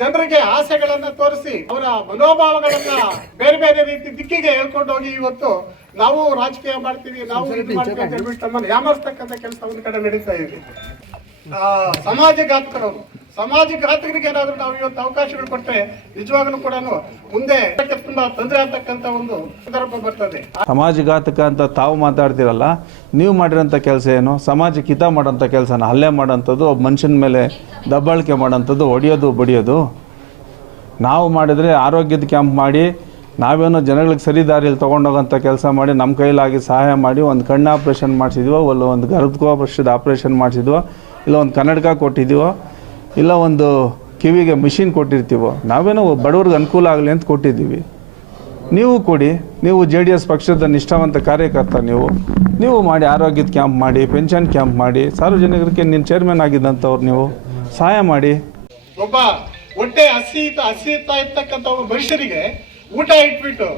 ಜನರಿಗೆ ಆಸೆಗಳನ್ನ ತೋರಿಸಿ ಅವರ ಮನೋಭಾವಗಳನ್ನ ಬೇರೆ ಬೇರೆ ರೀತಿ ದಿಕ್ಕಿಗೆ ಹೇಳ್ಕೊಂಡು ಹೋಗಿ ಇವತ್ತು ನಾವು ರಾಜಕೀಯ ಮಾಡ್ತೀವಿ, ನಾವು ಇದು ಮಾಡ್ತೀವಿ ಅಂತ ಹೇಳ್ಬಿಟ್ಟು ನಮ್ಮನ್ನು ಯಾಮರ್ಸ್ತಕ್ಕಂಥ ಕೆಲಸ ಒಂದು ಕಡೆ ನಡೀತಾ ಇದೆ. ಸಮಾಜಘಾತಕರಿಗೆ ಏನಾದ್ರೂ ನಾವು ಇವತ್ತು ಅವಕಾಶಗಳು ಕೊಟ್ಟರೆ ನಿಜವಾಗ್ಲೂ ಕೂಡ ಮುಂದೆ ತುಂಬಾ ತೊಂದರೆ ಆಗ್ತಕ್ಕಂಥ ಒಂದು ಸಂದರ್ಭ ಬರ್ತದೆ. ಸಮಾಜಘಾತಕ ಅಂತ ತಾವು ಮಾತಾಡ್ತಿರಲ್ಲ, ನೀವು ಮಾಡಿರೋಂಥ ಕೆಲಸ ಏನು? ಸಮಾಜಕ್ಕೆ ಹಿತ ಮಾಡೋಂಥ ಕೆಲಸನ ಹಲ್ಲೆ ಮಾಡೋಂಥದ್ದು, ಒಬ್ಬ ಮನುಷ್ಯನ ಮೇಲೆ ದಬ್ಬಾಳಿಕೆ ಮಾಡೋಂಥದ್ದು, ಹೊಡೆಯೋದು ಬಡಿಯೋದು. ನಾವು ಮಾಡಿದರೆ ಆರೋಗ್ಯದ ಕ್ಯಾಂಪ್ ಮಾಡಿ ನಾವೇನೋ ಜನಗಳಿಗೆ ಸರಿ ದಾರಿಯಲ್ಲಿ ತೊಗೊಂಡೋಗೋಂಥ ಕೆಲಸ ಮಾಡಿ ನಮ್ಮ ಕೈಲಾಗಿ ಸಹಾಯ ಮಾಡಿ ಒಂದು ಕಣ್ಣು ಆಪ್ರೇಷನ್ ಮಾಡಿಸಿದ್ವೋ, ಒಂದು ಗರ್ಭಕೋಶದ ಆಪ್ರೇಷನ್ ಮಾಡಿಸಿದ್ವೋ, ಇಲ್ಲ ಒಂದು ಕನ್ನಡಕ ಕೊಟ್ಟಿದ್ದೀವೋ, ಇಲ್ಲ ಒಂದು ಕಿವಿಗೆ ಮಿಷಿನ್ ಕೊಟ್ಟಿರ್ತೀವೋ, ನಾವೇನೋ ಬಡವ್ರಿಗೆ ಅನುಕೂಲ ಆಗಲಿ ಅಂತ ಕೊಟ್ಟಿದ್ದೀವಿ. ನೀವು ಕೊಡಿ, ನೀವು JDS ಪಕ್ಷದ ನಿಷ್ಠಾವಂತ ಕಾರ್ಯಕರ್ತ, ನೀವು ಮಾಡಿ ಆರೋಗ್ಯದ ಕ್ಯಾಂಪ್ ಮಾಡಿ, ಪೆನ್ಷನ್ ಕ್ಯಾಂಪ್ ಮಾಡಿ, ಸಾರ್ವಜನಿಕರಿಗೆ ನೀನು ಚೇರ್ಮನ್ ಆಗಿದ್ದಂಥವ್ರು ನೀವು ಸಹಾಯ ಮಾಡಿ. ಒಬ್ಬ ಹೊಟ್ಟೆ ಹಸಿತಾ ಇರ್ತಕ್ಕಂಥ ಒಬ್ಬ ಮನುಷ್ಯನಿಗೆ ಊಟ ಇಟ್ಬಿಟ್ಟು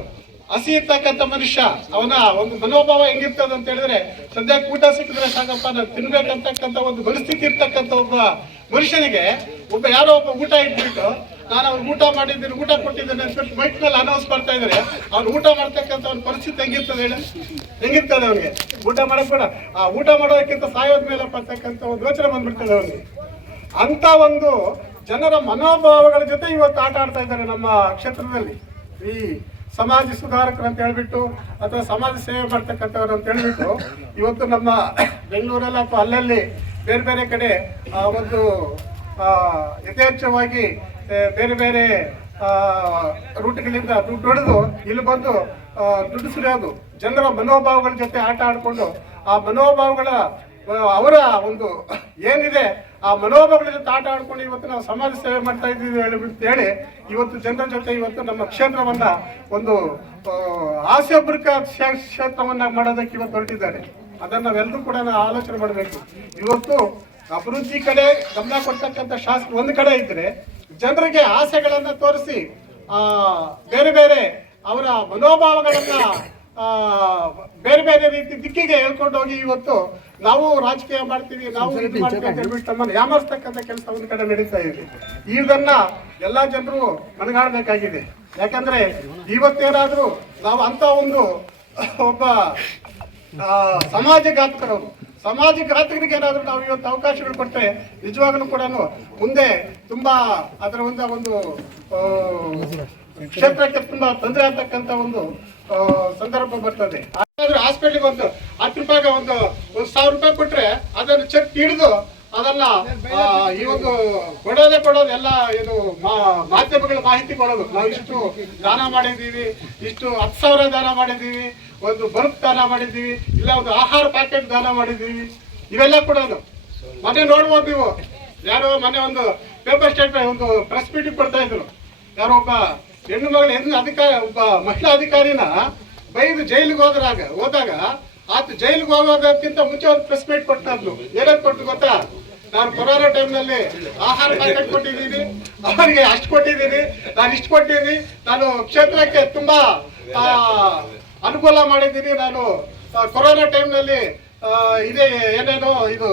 ಹಸಿ ಇರ್ತಕ್ಕಂಥ ಮನುಷ್ಯ ಅವನ ಒಂದು ಮನೋಭಾವ ಹೆಂಗಿರ್ತದೆ ಅಂತ ಹೇಳಿದ್ರೆ, ಸದ್ಯಕ್ಕೆ ಊಟ ಸಿಕ್ಕಿದ್ರೆ ಸಾಕಪ್ಪ ನಾನು ತಿನ್ಬೇಕಂತಕ್ಕಂಥ ಒಂದು ಪರಿಸ್ಥಿತಿ ಇರ್ತಕ್ಕಂಥ ಒಬ್ಬ ಮನುಷ್ಯನಿಗೆ ಯಾರೋ ಒಬ್ಬ ಊಟ ಇಟ್ಬಿಟ್ಟು ನಾನು ಅವ್ರು ಊಟ ಮಾಡಿದ್ದೀನಿ, ಊಟ ಕೊಟ್ಟಿದ್ದೇನೆ ಅಂತ ಮೈಕ್ ಮೇಲೆ ಅನೌನ್ಸ್ ಮಾಡ್ತಾ ಇದ್ದಾರೆ. ಅವ್ನು ಊಟ ಮಾಡ್ತಕ್ಕಂಥ ಒಂದು ಪರಿಸ್ಥಿತಿ ಹೆಂಗಿರ್ತದೆ ಹೇಳಿ, ಹೆಂಗಿರ್ತದೆ ಅವ್ನಿಗೆ? ಊಟ ಮಾಡಕ್ ಬೇಡ, ಆ ಊಟ ಮಾಡೋದಕ್ಕಿಂತ ಸಾಯೋದ್ ಮೇಲೆ ಪಡ್ತಕ್ಕಂಥ ಒಂದು ಯೋಚನೆ ಬಂದ್ಬಿಡ್ತದೆ ಅವನಿಗೆ. ಅಂತ ಒಂದು ಜನರ ಮನೋಭಾವಗಳ ಜೊತೆ ಇವತ್ತು ಆಟ ಆಡ್ತಾ ಇದ್ದಾರೆ ನಮ್ಮ ಕ್ಷೇತ್ರದಲ್ಲಿ. ಈ ಸಮಾಜ ಸುಧಾರಕರು ಅಂತ ಹೇಳ್ಬಿಟ್ಟು ಅಥವಾ ಸಮಾಜ ಸೇವೆ ಮಾಡ್ತಕ್ಕಂಥವ್ರು ಅಂತ ಹೇಳ್ಬಿಟ್ಟು ಇವತ್ತು ನಮ್ಮ ಬೆಂಗಳೂರಲ್ಲಿ ಅಥವಾ ಅಲ್ಲಲ್ಲಿ ಬೇರೆ ಬೇರೆ ಕಡೆ ಒಂದು ಯಥೇಚ್ಛವಾಗಿ ಬೇರೆ ಬೇರೆ ರೂಟ್ಗಳಿಂದ ದುಡ್ಡು ಹೊಡೆದು ಇಲ್ಲಿ ಬಂದು ದುಡ್ಡು ಸುರಿಯೋದು, ಜನರ ಮನೋಭಾವಗಳ ಜೊತೆ ಆಟ ಆಡಿಕೊಂಡು ಆ ಮನೋಭಾವಗಳ ಅವರ ಒಂದು ಏನಿದೆ ಆ ಮನೋಭಾವಗಳ ಜೊತೆ ಆಟ ಆಡ್ಕೊಂಡು ಇವತ್ತು ನಾವು ಸಮಾಜ ಸೇವೆ ಮಾಡ್ತಾ ಇದ್ದೀವಿ ಅಂತ ಹೇಳಿ ಇವತ್ತು ಜನರ ಜೊತೆ ಇವತ್ತು ನಮ್ಮ ಕ್ಷೇತ್ರವನ್ನ ಒಂದು ಹಾಸ್ಯಪೂರ್ವಕ ಕ್ಷೇತ್ರವನ್ನ ಮಾಡೋದಕ್ಕೆ ಇವತ್ತು ಹೊರಟಿದ್ದಾರೆ. ಅದನ್ನ ನಾವೆಲ್ಲರೂ ಕೂಡ ಆಲೋಚನೆ ಮಾಡಬೇಕು. ಇವತ್ತು ಅಭಿವೃದ್ಧಿ ಕಡೆ ಗಮನ ಕೊಡ್ತಕ್ಕಂಥ ಶಾಸಕರು ಒಂದು ಕಡೆ ಇದ್ರೆ, ಜನರಿಗೆ ಆಸೆಗಳನ್ನ ತೋರಿಸಿ ಬೇರೆ ಬೇರೆ ಅವರ ಮನೋಭಾವಗಳನ್ನ ಬೇರೆ ಬೇರೆ ರೀತಿ ದಿಕ್ಕಿಗೆ ಹೇಳ್ಕೊಂಡು ಹೋಗಿ ಇವತ್ತು ನಾವು ರಾಜಕೀಯ ಮಾಡ್ತೀವಿ, ನಾವು ಇದು ಮಾಡ್ತೀವಿ ಅಂತ ಹೇಳ್ಬಿಟ್ಟು ನಮ್ಮನ್ನು ಯಾಮರ್ಸ್ತಕ್ಕಂಥ ಕೆಲಸ ಒಂದು ಕಡೆ ನಡೀತಾ ಇದೆ. ಇದನ್ನ ಎಲ್ಲಾ ಜನರು ಮನಗಾಡಬೇಕಾಗಿದೆ. ಯಾಕಂದ್ರೆ ಇವತ್ತೇನಾದ್ರೂ ನಾವು ಅಂತ ಒಂದು ಒಬ್ಬ ಸಮಾಜಘಾತಕರಿಗೆ ಏನಾದ್ರೂ ನಾವು ಇವತ್ತು ಅವಕಾಶಗಳು ಕೊಟ್ಟರೆ ನಿಜವಾಗ್ಲೂ ಕೂಡ ಮುಂದೆ ತುಂಬಾ ಅದರ ಒಂದು ಕ್ಷೇತ್ರಕ್ಕೆ ತುಂಬಾ ತೊಂದರೆ ಆಗ್ತಕ್ಕಂಥ ಒಂದು ಸಂದರ್ಭ ಬರ್ತದೆ. ಹಾಸ್ಪಿಟಲ್ಗೆ ಒಂದು 10 ರೂಪಾಯಿಗೆ ಒಂದು 1000 ರೂಪಾಯಿ ಕೊಟ್ರೆ ಅದನ್ನು ಚೆಕ್ ಹಿಡಿದು ಅದನ್ನ ಈ ಒಂದು ಕೊಡೋದು ಎಲ್ಲ ಇದು ಮಾಧ್ಯಮಗಳ ಮಾಹಿತಿ ಕೊಡೋದು. ನಾವು ಇಷ್ಟು ದಾನ ಮಾಡಿದ್ದೀವಿ, ಇಷ್ಟು 10,000 ದಾನ ಮಾಡಿದ್ದೀವಿ, ಒಂದು ಬಲ್ಬ್ ದಾನ ಮಾಡಿದ್ದೀವಿ, ಇಲ್ಲ ಒಂದು ಆಹಾರ ಪ್ಯಾಕೆಟ್ ದಾನ ಮಾಡಿದ್ದೀವಿ, ಇವೆಲ್ಲ ಕೊಡೋದು. ಮೊನ್ನೆ ನೋಡ್ಬೋದು ನೀವು, ಯಾರೋ ಮೊನ್ನೆ ಒಂದು ಪೇಪರ್ ಸ್ಟೇಟ್ಮೆಂಟ್ ಒಂದು ಪ್ರೆಸ್ ಮೀಟಿಂಗ್ ಕೊಡ್ತಾ ಇದ್ರು. ಯಾರೋ ಒಬ್ಬ ಹೆಣ್ಣು ಮಗಳು ಅಧಿಕಾರಿ, ಒಬ್ಬ ಮಹಿಳಾ ಅಧಿಕಾರಿನ ಬೈದು ಜೈಲಿಗೆ ಹೋದಾಗ ಆತ ಜೈಲಿಗೆ ಹೋಗೋದಕ್ಕಿಂತ ಮುಂಚೆ ಒಂದು ಪ್ರೆಸ್ ಮೀಟ್ ಕೊಡ್ತಾ ಇದ್ಲು. ಏನೇನು ಕೊಟ್ಟು ಗೊತ್ತಾ? ನಾನು ಕೊರೋನಾ ಟೈಮ್ನಲ್ಲಿ ಆಹಾರ ಪ್ಯಾಕೆಟ್ ಕೊಟ್ಟಿದ್ದೀನಿ, ಅವರಿಗೆ ಅಷ್ಟು ಕೊಟ್ಟಿದ್ದೀನಿ, ನಾನು ಇಷ್ಟು ಕೊಟ್ಟಿದ್ದೀನಿ, ನಾನು ಕ್ಷೇತ್ರಕ್ಕೆ ತುಂಬಾ ಅನುಕೂಲ ಮಾಡಿದ್ದೀನಿ, ನಾನು ಕೊರೋನಾ ಟೈಮ್ನಲ್ಲಿ ಇದೇ ಏನೇನೋ ಇದು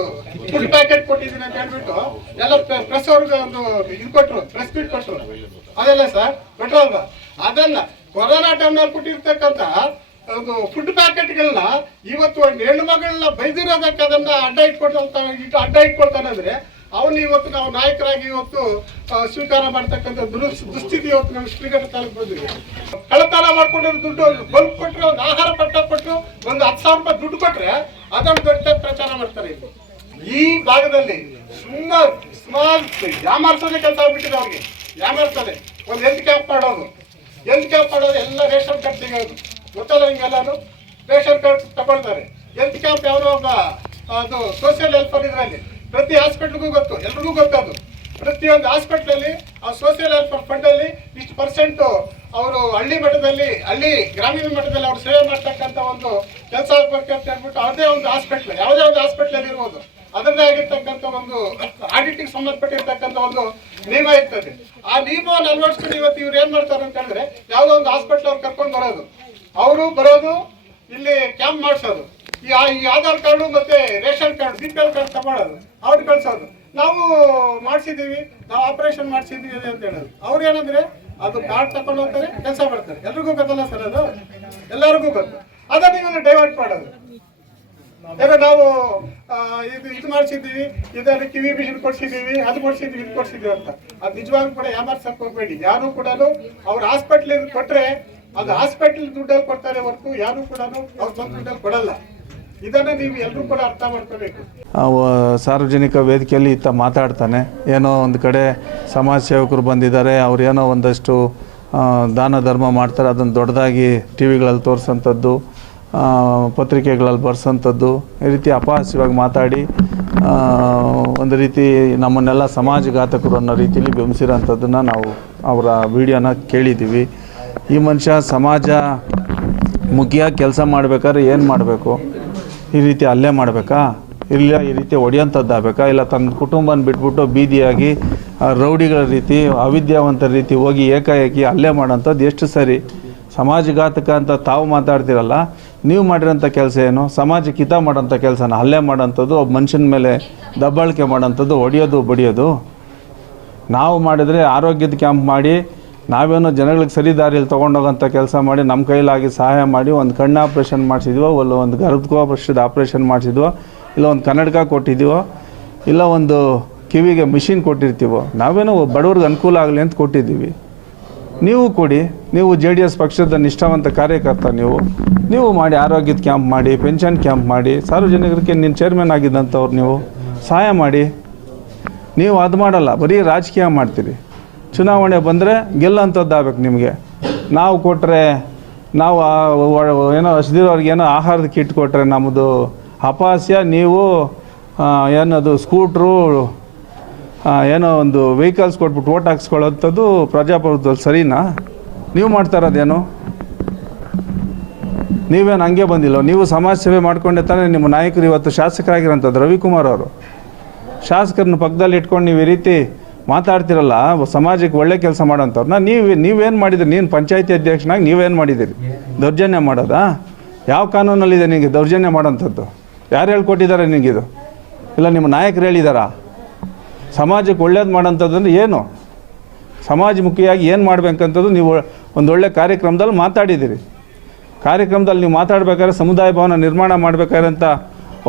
ಫುಡ್ ಪ್ಯಾಕೆಟ್ ಕೊಟ್ಟಿದ್ದೀನಿ ಅಂತ ಹೇಳ್ಬಿಟ್ಟು ಎಲ್ಲ ಪ್ರೆಸ್ ಅವ್ರಿಗೆ ಒಂದು ಇದು ಕೊಟ್ಟರು, ಪ್ರೆಸ್ ಮೀಟ್ ಕೊಟ್ಟರು. ಅದೆಲ್ಲ ಸರ್ ಕೊಟ್ಟರು ಅಲ್ವಾ? ಅದನ್ನ ಕೊರೋನಾ ಟೈಮ್ನಲ್ಲಿ ಕೊಟ್ಟಿರ್ತಕ್ಕಂಥ ಒಂದು ಫುಡ್ ಪ್ಯಾಕೆಟ್ಗಳನ್ನ ಇವತ್ತು ಒಂದು ಹೆಣ್ಣು ಮಗಳನ್ನ ಬೈದಿರೋದಕ್ಕೆ ಅದನ್ನ ಅಡ್ಡ ಇಟ್ಕೊಳ್ತಾನೆ ಅಂದ್ರೆ ಅವನು ಇವತ್ತು ನಾವು ನಾಯಕರಾಗಿ ಇವತ್ತು ಸ್ವೀಕಾರ ಮಾಡ್ತಕ್ಕಂಥ ದುಸ್ಥಿತಿ ಇವತ್ತು ನಾವು ಶ್ರೀಗಂಧ ತಾಲೂಕು ಬಂದಿದೆ. ಕಳ್ಳತನ ಮಾಡ್ಕೊಂಡು ದುಡ್ಡು ಬಲ್ಬ್ ಕೊಟ್ಟರೆ, ಒಂದು ಆಹಾರ ಪಟ್ಟ ಕೊಟ್ಟರು, ಒಂದು 10,000 ರೂಪಾಯಿ ದುಡ್ಡು ಕೊಟ್ರೆ ಅದನ್ನು ದೊಡ್ಡ ಪ್ರಚಾರ ಮಾಡ್ತಾರೆ. ಈ ಭಾಗದಲ್ಲಿ ಸ್ಮಾಲ್ ಯಾಮಾರ್ಸೋದೇ ಕೆಲಸ ಆಗ್ಬಿಟ್ಟಿದೆ. ಅವ್ರಿಗೆ ಯಾಮಾರ್ಸೋದೆ. ಒಂದು ಹೆಲ್ತ್ ಕ್ಯಾಂಪ್ ಮಾಡೋದು ಎಲ್ಲ ರೇಷನ್ ಕಾರ್ಡ್ ಸಿಗೋದು ಗೊತ್ತಲ್ಲ ಹಿಂಗೆಲ್ಲಾನು ರೇಷನ್ ಕಾರ್ಡ್ ತಗೊಳ್ತಾರೆ. ಹೆಲ್ತ್ ಕ್ಯಾಂಪ್ ಯಾರೋ ಒಬ್ಬ ಅದು ಸೋಷಿಯಲ್ ಹೆಲ್ಪರ್ ಇದರಲ್ಲಿ ಪ್ರತಿ ಹಾಸ್ಪಿಟ್ಲ್ಗೂ ಗೊತ್ತು, ಎಲ್ರಿಗೂ ಗೊತ್ತದು. ಪ್ರತಿಯೊಂದು ಹಾಸ್ಪಿಟ್ಲಲ್ಲಿ ಆ ಸೋಷಿಯಲ್ ಹೆಲ್ಪರ್ ಫಂಡಲ್ಲಿ ಇಷ್ಟು % ಅವರು ಹಳ್ಳಿ ಗ್ರಾಮೀಣ ಮಟ್ಟದಲ್ಲಿ ಅವ್ರು ಸೇವೆ ಮಾಡ್ತಕ್ಕಂಥ ಒಂದು ಕೆಲಸ ಆಗ್ಬೇಕು ಅಂತ ಹೇಳ್ಬಿಟ್ಟು ಯಾವುದೇ ಒಂದು ಹಾಸ್ಪಿಟ್ಲಲ್ಲಿ ಇರ್ಬೋದು, ಅದರದೇ ಆಗಿರ್ತಕ್ಕಂಥ ಒಂದು ಆಡಿಟಿಗೆ ಸಂಬಂಧಪಟ್ಟಿರ್ತಕ್ಕಂಥ ಒಂದು ನಿಯಮ ಇರ್ತದೆ. ಆ ನಿಯಮವನ್ನು ಅಳವಡಿಸ್ಕೊಂಡು ಇವತ್ತು ಇವ್ರು ಏನ್ ಮಾಡ್ತಾರೆ ಅಂತ ಹೇಳಿದ್ರೆ, ಯಾವುದೋ ಒಂದು ಹಾಸ್ಪಿಟ್ಲ್ ಅವ್ರು ಕರ್ಕೊಂಡು ಬರೋದು ಇಲ್ಲಿ ಕ್ಯಾಂಪ್ ಮಾಡಿಸೋದು, ಈ ಆಧಾರ್ ಕಾರ್ಡು ಮತ್ತೆ ರೇಷನ್ ಕಾರ್ಡ್ BPL ಕಾರ್ಡ್ ತಗೊಳ್ಳೋದು, ಅವ್ರು ಕಳ್ಸೋದು. ನಾವು ಮಾಡಿಸಿದ್ದೀವಿ, ನಾವು ಆಪರೇಷನ್ ಮಾಡಿಸಿದ್ದೀವಿ ಅಂತ ಹೇಳೋದು. ಅವ್ರು ಏನಂದ್ರೆ ಅದು ಕಾರ್ಡ್ ತಗೊಂಡು ಹೋಗ್ತಾರೆ, ಕೆಲಸ ಮಾಡ್ತಾರೆ. ಎಲ್ರಿಗೂ ಗೊತ್ತಲ್ಲ ಸರ್, ಅದು ಎಲ್ಲರಿಗೂ ಗೊತ್ತು. ಅದನ್ನ ನೀವು ಡೈವರ್ಟ್ ಮಾಡೋದು. ಈಗ ನಾವು ಇದು ಮಾಡಿಸಿದ್ದೀವಿ, ಇದನ್ನು ಕಿವಿ ಮಿಷನ್ ಕೊಡ್ಸಿದ್ದೀವಿ, ಅದು ಕೊಡ್ಸಿದ್ದೀವಿ, ಇದು ಕೊಡ್ಸಿದ್ದೀವಿ ಅಂತ. ಅದು ನಿಜವಾಗ್ಲೂ ಕೂಡ ಯಾಮಾರ್ಸಕ್ ಹೋಗ್ಬೇಡಿ. ಯಾರು ಕೂಡ ಅವ್ರ ಹಾಸ್ಪಿಟ್ಲ್ ಕೊಟ್ರೆ ಅದು ಹಾಸ್ಪಿಟಲ್ ದುಡ್ಡಲ್ಲಿ ಕೊಡ್ತಾರೆ ಹೊರತು ಯಾರು ಕೂಡ ಅವ್ರ ಸ್ವಂತ ದುಡ್ಡಲ್ಲಿ ಕೊಡಲ್ಲ. ಇದನ್ನ ನೀವು ಎಲ್ಲರೂ ಕೂಡ ಅರ್ಥ ಮಾಡ್ಕೋಬೇಕು. ಸಾರ್ವಜನಿಕ ವೇದಿಕೆಯಲ್ಲಿ ಈತ ಮಾತಾಡ್ತಾನೆ, ಏನೋ ಒಂದು ಕಡೆ ಸಮಾಜ ಸೇವಕರು ಬಂದಿದ್ದಾರೆ, ಅವ್ರು ಏನೋ ಒಂದಷ್ಟು ದಾನ ಧರ್ಮ ಮಾಡ್ತಾರೆ, ಅದನ್ನು ದೊಡ್ಡದಾಗಿ ಟಿ ವಿಗಳಲ್ಲಿ ತೋರಿಸೋಂಥದ್ದು, ಪತ್ರಿಕೆಗಳಲ್ಲಿ ಬರ್ಸೋಂಥದ್ದು, ಈ ರೀತಿ ಅಪಹಾಸ್ಯವಾಗಿ ಮಾತಾಡಿ ಒಂದು ರೀತಿ ನಮ್ಮನ್ನೆಲ್ಲ ಸಮಾಜಘಾತಕರು ಅನ್ನೋ ರೀತಿಯಲ್ಲಿ ಬಿಂಬಿಸಿರೋಂಥದ್ದನ್ನು ನಾವು ಅವರ ವಿಡಿಯೋನ ಕೇಳಿದ್ದೀವಿ. ಈ ಮನುಷ್ಯ ಸಮಾಜ ಮುಖ್ಯ ಕೆಲಸ ಮಾಡಬೇಕಾದ್ರೆ ಏನು ಮಾಡಬೇಕು? ಈ ರೀತಿ ಹಲ್ಲೆ ಮಾಡಬೇಕಾ? ಇಲ್ಲ ಈ ರೀತಿ ಹೊಡೆಯೋಂಥದ್ದಾಗಬೇಕಾ? ಇಲ್ಲ ತನ್ನ ಕುಟುಂಬನ ಬಿಟ್ಬಿಟ್ಟು ಬೀದಿಯಾಗಿ ರೌಡಿಗಳ ರೀತಿ, ಅವಿದ್ಯಾವಂತರ ರೀತಿ ಹೋಗಿ ಏಕಾಏಕಿ ಹಲ್ಲೆ ಮಾಡೋಂಥದ್ದು ಎಷ್ಟು ಸರಿ? ಸಮಾಜಘಾತಕ ಅಂತ ತಾವು ಮಾತಾಡ್ತಿರಲ್ಲ, ನೀವು ಮಾಡಿರೋಂಥ ಕೆಲಸ ಏನು? ಸಮಾಜಕ್ಕೆ ಹಿತ ಮಾಡೋಂಥ ಕೆಲಸನ ಹಲ್ಲೆ ಮಾಡೋಂಥದ್ದು, ಒಬ್ಬ ಮನುಷ್ಯನ ಮೇಲೆ ದಬ್ಬಾಳಿಕೆ ಮಾಡೋಂಥದ್ದು, ಹೊಡೆಯೋದು ಬಡಿಯೋದು. ನಾವು ಮಾಡಿದರೆ ಆರೋಗ್ಯದ ಕ್ಯಾಂಪ್ ಮಾಡಿ, ನಾವೇನೋ ಜನಗಳಿಗೆ ಸರಿ ದಾರಿಯಲ್ಲಿ ತೊಗೊಂಡೋಗೋಂಥ ಕೆಲಸ ಮಾಡಿ, ನಮ್ಮ ಕೈಲಾಗಿ ಸಹಾಯ ಮಾಡಿ, ಒಂದು ಕಣ್ಣು ಆಪ್ರೇಷನ್ ಮಾಡಿಸಿದ್ವೋ, ಇಲ್ಲ ಒಂದು ಗರ್ಭಕೋಶದ ಆಪ್ರೇಷನ್ ಮಾಡಿಸಿದ್ವೋ, ಇಲ್ಲ ಒಂದು ಕನ್ನಡಕ ಕೊಟ್ಟಿದ್ದೀವೋ, ಇಲ್ಲ ಒಂದು ಕಿವಿಗೆ ಮಿಷಿನ್ ಕೊಟ್ಟಿರ್ತೀವೋ, ನಾವೇನೋ ಬಡವ್ರಿಗೆ ಅನುಕೂಲ ಆಗಲಿ ಅಂತ ಕೊಟ್ಟಿದ್ದೀವಿ. ನೀವು ಕೊಡಿ. ನೀವು JDS ಪಕ್ಷದ ನಿಷ್ಠಾವಂತ ಕಾರ್ಯಕರ್ತ, ನೀವು ಮಾಡಿ, ಆರೋಗ್ಯದ ಕ್ಯಾಂಪ್ ಮಾಡಿ, ಪೆನ್ಷನ್ ಕ್ಯಾಂಪ್ ಮಾಡಿ, ಸಾರ್ವಜನಿಕರಿಗೆ ನೀನು ಚೇರ್ಮನ್ ಆಗಿದ್ದಂಥವ್ರು ನೀವು ಸಹಾಯ ಮಾಡಿ. ನೀವು ಅದು ಮಾಡಲ್ಲ, ಬರೀ ರಾಜಕೀಯ ಮಾಡ್ತೀರಿ. ಚುನಾವಣೆ ಬಂದರೆ ಗೆಲ್ಲೋಂಥದ್ದು ಆಗ್ಬೇಕು ನಿಮಗೆ. ನಾವು ಕೊಟ್ಟರೆ, ನಾವು ಏನೋ ಹಸಿದಿರೋರ್ಗೆ ಏನೋ ಆಹಾರದ ಕಿಟ್ ಕೊಟ್ಟರೆ ನಮ್ಮದು ಅಪಹಾಸ್ಯ. ನೀವು ಏನದು ಸ್ಕೂಟ್ರು ಏನೋ ಒಂದು ವೆಹಿಕಲ್ಸ್ ಕೊಟ್ಬಿಟ್ಟು ಓಟ್ ಹಾಕ್ಸ್ಕೊಳ್ಳೋಂಥದ್ದು ಪ್ರಜಾಪ್ರಭುತ್ವದಲ್ಲಿ ಸರಿನಾ? ನೀವು ಮಾಡ್ತಾ ಇರೋದೇನು? ನೀವೇನು ಹಂಗೆ ಬಂದಿಲ್ಲ? ನೀವು ಸಮಾಜ ಸೇವೆ ಮಾಡಿಕೊಂಡೆ ತಾನೇ ನಿಮ್ಮ ನಾಯಕರು ಇವತ್ತು ಶಾಸಕರಾಗಿರೋಂಥದ್ದು. ರವಿಕುಮಾರ್ ಅವರು ಶಾಸಕರನ್ನ ಪಕ್ಕದಲ್ಲಿ ಇಟ್ಕೊಂಡು ನೀವು ಈ ರೀತಿ ಮಾತಾಡ್ತಿರಲ್ಲ, ಸಮಾಜಕ್ಕೆ ಒಳ್ಳೆ ಕೆಲಸ ಮಾಡೋಂಥವ್ರನ್ನ ನೀವೇನು ಮಾಡಿದಿರಿ? ನೀನು ಪಂಚಾಯತಿ ಅಧ್ಯಕ್ಷನಾಗಿ ನೀವೇನು ಮಾಡಿದ್ದೀರಿ? ದೌರ್ಜನ್ಯ ಮಾಡೋದಾ? ಯಾವ ಕಾನೂನಲ್ಲಿದೆ ನಿಮಗೆ ದೌರ್ಜನ್ಯ ಮಾಡೋಂಥದ್ದು? ಯಾರು ಹೇಳ್ಕೊಟ್ಟಿದ್ದಾರೆ ನಿಮಗಿದು? ಇಲ್ಲ ನಿಮ್ಮ ನಾಯಕರು ಹೇಳಿದಾರಾ? ಸಮಾಜಕ್ಕೆ ಒಳ್ಳೇದು ಮಾಡೋಂಥದ್ದಂದ್ರೆ ಏನು? ಸಮಾಜಮುಖಿಯಾಗಿ ಏನು ಮಾಡಬೇಕಂಥದ್ದು ನೀವು ಒಂದೊಳ್ಳೆ ಕಾರ್ಯಕ್ರಮದಲ್ಲಿ ಮಾತಾಡಿದ್ದೀರಿ. ಕಾರ್ಯಕ್ರಮದಲ್ಲಿ ನೀವು ಮಾತಾಡಬೇಕಾದ್ರೆ ಸಮುದಾಯ ಭವನ ನಿರ್ಮಾಣ ಮಾಡಬೇಕಾದ್ರೆ ಅಂತ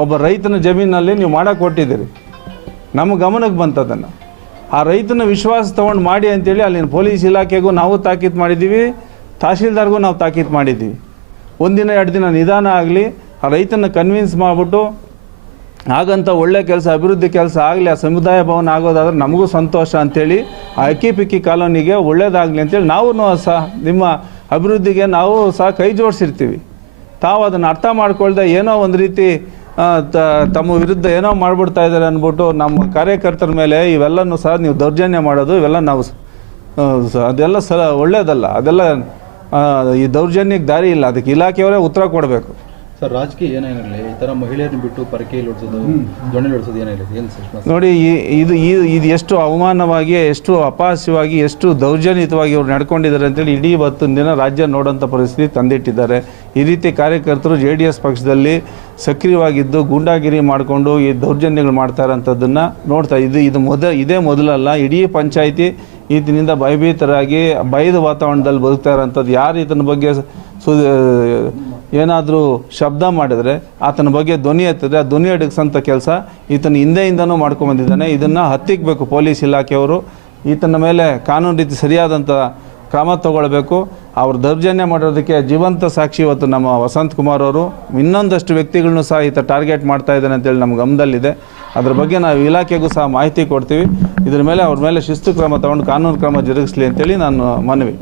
ಒಬ್ಬ ರೈತನ ಜಮೀನಲ್ಲಿ ನೀವು ಮಾಡೋಕ್ಕೆ ಕೊಟ್ಟಿದ್ದೀರಿ. ನಮ್ಮ ಗಮನಕ್ಕೆ ಬಂತದನ್ನು. ಆ ರೈತನ ವಿಶ್ವಾಸ ತೊಗೊಂಡು ಮಾಡಿ ಅಂತೇಳಿ ಅಲ್ಲಿನ ಪೊಲೀಸ್ ಇಲಾಖೆಗೂ ನಾವು ತಾಕೀತು ಮಾಡಿದ್ದೀವಿ, ತಹಶೀಲ್ದಾರ್ಗೂ ನಾವು ತಾಕೀತು ಮಾಡಿದ್ದೀವಿ. ಒಂದಿನ 2 ದಿನ ನಿಧಾನ ಆಗಲಿ, ಆ ರೈತನ ಕನ್ವಿನ್ಸ್ ಮಾಡಿಬಿಟ್ಟು ಹಾಗಂತ ಒಳ್ಳೆ ಕೆಲಸ, ಅಭಿವೃದ್ಧಿ ಕೆಲಸ ಆಗಲಿ, ಆ ಸಮುದಾಯ ಭವನ ಆಗೋದಾದ್ರೆ ನಮಗೂ ಸಂತೋಷ ಅಂಥೇಳಿ ಆ ಅಕ್ಕಿ ಪಿಕ್ಕಿ ಕಾಲೋನಿಗೆ ಒಳ್ಳೇದಾಗಲಿ ಅಂತೇಳಿ ನಾವು ಸಹ ನಿಮ್ಮ ಅಭಿವೃದ್ಧಿಗೆ ನಾವು ಸಹ ಕೈ ಜೋಡಿಸಿರ್ತೀವಿ. ತಾವು ಅದನ್ನು ಅರ್ಥ ಮಾಡ್ಕೊಳ್ದೆ ಏನೋ ಒಂದು ರೀತಿ ತಮ್ಮ ವಿರುದ್ಧ ಏನೋ ಮಾಡಿಬಿಡ್ತಾ ಇದ್ದಾರೆ ಅಂದ್ಬಿಟ್ಟು ನಮ್ಮ ಕಾರ್ಯಕರ್ತರ ಮೇಲೆ ಇವೆಲ್ಲನೂ ಸಹ ನೀವು ದೌರ್ಜನ್ಯ ಮಾಡೋದು, ಇವೆಲ್ಲ ನಾವು ಅದೆಲ್ಲ ಒಳ್ಳೆಯದಲ್ಲ. ಅದೆಲ್ಲ ಈ ದೌರ್ಜನ್ಯಕ್ಕೆ ದಾರಿ ಇಲ್ಲ. ಅದಕ್ಕೆ ಇಲಾಖೆಯವರೇ ಉತ್ತರ ಕೊಡಬೇಕು. ಸರ್, ರಾಜಕೀಯ ಏನೇನಿರಲಿ, ಈ ಥರ ಮಹಿಳೆಯರನ್ನ ಬಿಟ್ಟು ಪರಕೆಯಲ್ಲಿ ಹೊಡ್ಸೋದು, ದೊಣ್ಣೆ ಹೊಡ್ಸೋದು ಏನಿರಲಿ, ಏನು ಸರ್? ನೋಡಿ, ಇದು ಎಷ್ಟು ಅವಮಾನವಾಗಿ, ಎಷ್ಟು ಅಪಹಾಸ್ಯವಾಗಿ, ಎಷ್ಟು ದೌರ್ಜನ್ಯಯುತವಾಗಿ ಇವ್ರು ನಡ್ಕೊಂಡಿದ್ದಾರೆ ಅಂತೇಳಿ ಇಡೀ 10 ದಿನ ರಾಜ್ಯ ನೋಡೋಂಥ ಪರಿಸ್ಥಿತಿ ತಂದಿಟ್ಟಿದ್ದಾರೆ. ಈ ರೀತಿ ಕಾರ್ಯಕರ್ತರು JDS ಪಕ್ಷದಲ್ಲಿ ಸಕ್ರಿಯವಾಗಿದ್ದು ಗೂಂಡಾಗಿರಿ ಮಾಡಿಕೊಂಡು ಈ ದೌರ್ಜನ್ಯಗಳು ಮಾಡ್ತಾ ಇರೋಂಥದ್ದನ್ನು ನೋಡ್ತಾ ಇದೇ ಮೊದಲಲ್ಲ. ಇಡೀ ಪಂಚಾಯಿತಿ ಈತನಿಂದ ಭಯಭೀತರಾಗಿ ಭಯದ ವಾತಾವರಣದಲ್ಲಿ ಬದುಕ್ತಾ ಇರೋಂಥದ್ದು. ಯಾರು ಈತನ ಬಗ್ಗೆ ಏನಾದರೂ ಶಬ್ದ ಮಾಡಿದರೆ, ಆತನ ಬಗ್ಗೆ ಧ್ವನಿ ಎತ್ತಿದ್ರೆ ಆ ಧ್ವನಿ ಅಡಗಿಸೋಂಥ ಕೆಲಸ ಈತನ ಹಿಂದೆಯಿಂದನೂ ಮಾಡ್ಕೊಂಬಂದಿದ್ದಾನೆ. ಇದನ್ನು ಹತ್ತಿಕ್ಕಬೇಕು ಪೊಲೀಸ್ ಇಲಾಖೆಯವರು. ಈತನ ಮೇಲೆ ಕಾನೂನು ರೀತಿ ಸರಿಯಾದಂಥ ಕ್ರಮ ತಗೊಳ್ಬೇಕು. ಅವ್ರು ದೌರ್ಜನ್ಯ ಮಾಡೋದಕ್ಕೆ ಜೀವಂತ ಸಾಕ್ಷಿ ಇವತ್ತು ನಮ್ಮ ವಸಂತ್ ಕುಮಾರ್ ಅವರು. ಇನ್ನೊಂದಷ್ಟು ವ್ಯಕ್ತಿಗಳನ್ನೂ ಸಹ ಈತ ಟಾರ್ಗೆಟ್ ಮಾಡ್ತಾ ಇದ್ದಾನೆ ಅಂತೇಳಿ ನಮ್ಮ ಗಮನದಲ್ಲಿದೆ. ಅದ್ರ ಬಗ್ಗೆ ನಾವು ಇಲಾಖೆಗೂ ಸಹ ಮಾಹಿತಿ ಕೊಡ್ತೀವಿ. ಇದ್ರ ಮೇಲೆ ಅವ್ರ ಮೇಲೆ ಶಿಸ್ತು ಕ್ರಮ ತಗೊಂಡು ಕಾನೂನು ಕ್ರಮ ಜರುಗಿಸಲಿ ಅಂತೇಳಿ ನಾನು ಮನವಿ.